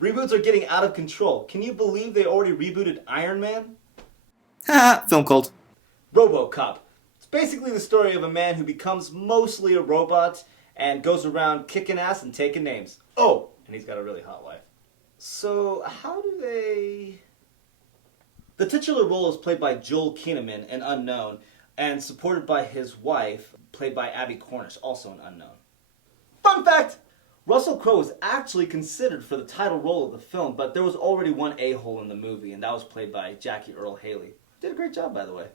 Reboots are getting out of control. Can you believe they already rebooted Iron Man? Haha, FilmCult. RoboCop. It's basically the story of a man who becomes mostly a robot and goes around kicking ass and taking names. Oh, and he's got a really hot wife. So, how do they... The titular role is played by Joel Kinnaman, an unknown, and supported by his wife, played by Abby Cornish, also an unknown. Fun fact! Russell Crowe was actually considered for the title role of the film, but there was already one a-hole in the movie, and that was played by Jackie Earle Haley. Did a great job, by the way.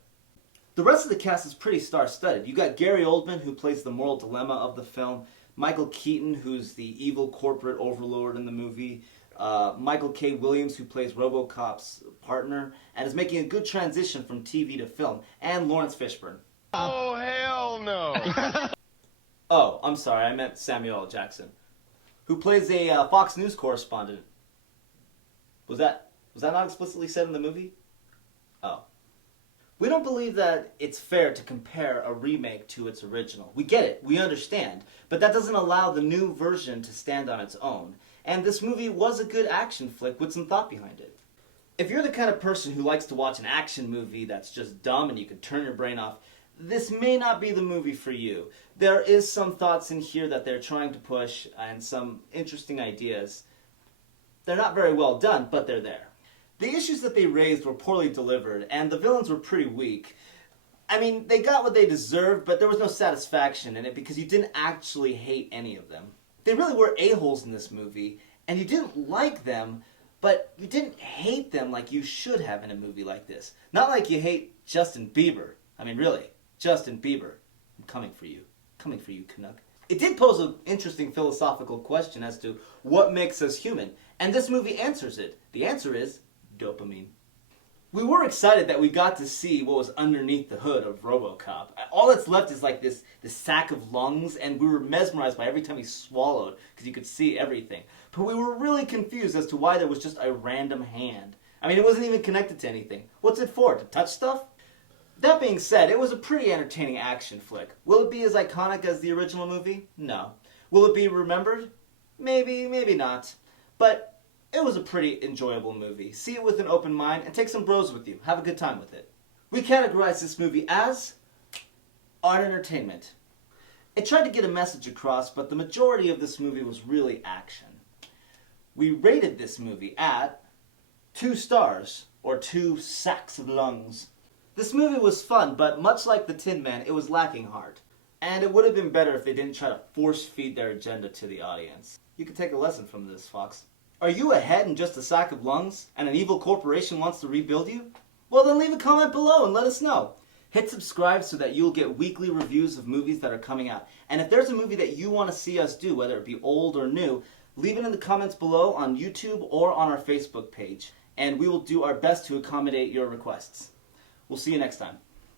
The rest of the cast is pretty star-studded. You got Gary Oldman, who plays the moral dilemma of the film, Michael Keaton, who's the evil corporate overlord in the movie, Michael K. Williams, who plays RoboCop's partner, and is making a good transition from TV to film, and Lawrence Fishburne. Oh, hell no! Oh, I'm sorry, I meant Samuel L. Jackson, who plays a Fox News correspondent. Was that not explicitly said in the movie? Oh. We don't believe that it's fair to compare a remake to its original. We get it, we understand, but that doesn't allow the new version to stand on its own. And this movie was a good action flick with some thought behind it. If you're the kind of person who likes to watch an action movie that's just dumb and you can turn your brain off, this may not be the movie for you. There is some thoughts in here that they're trying to push and some interesting ideas. They're not very well done, but they're there. The issues that they raised were poorly delivered, and the villains were pretty weak. I mean, they got what they deserved, but there was no satisfaction in it because you didn't actually hate any of them. They really were a-holes in this movie, and you didn't like them, but you didn't hate them like you should have in a movie like this. Not like you hate Justin Bieber. I mean, really, Justin Bieber. I'm coming for you. Coming for you, Canuck. It did pose an interesting philosophical question as to what makes us human, and this movie answers it. The answer is dopamine. We were excited that we got to see what was underneath the hood of RoboCop. All that's left is like this sack of lungs, and we were mesmerized by every time he swallowed, because you could see everything. But we were really confused as to why there was just a random hand. I mean, it wasn't even connected to anything. What's it for, to touch stuff? That being said, it was a pretty entertaining action flick. Will it be as iconic as the original movie? No. Will it be remembered? Maybe, maybe not. But it was a pretty enjoyable movie. See it with an open mind and take some bros with you. Have a good time with it. We categorize this movie as art entertainment. It tried to get a message across, but the majority of this movie was really action. We rated this movie at 2 stars, or 2 sacks of lungs. This movie was fun, but much like The Tin Man, it was lacking heart. And it would have been better if they didn't try to force-feed their agenda to the audience. You could take a lesson from this, Fox. Are you a head and just a sack of lungs, and an evil corporation wants to rebuild you? Well, then leave a comment below and let us know. Hit subscribe so that you'll get weekly reviews of movies that are coming out. And if there's a movie that you want to see us do, whether it be old or new, leave it in the comments below on YouTube or on our Facebook page. And we will do our best to accommodate your requests. We'll see you next time.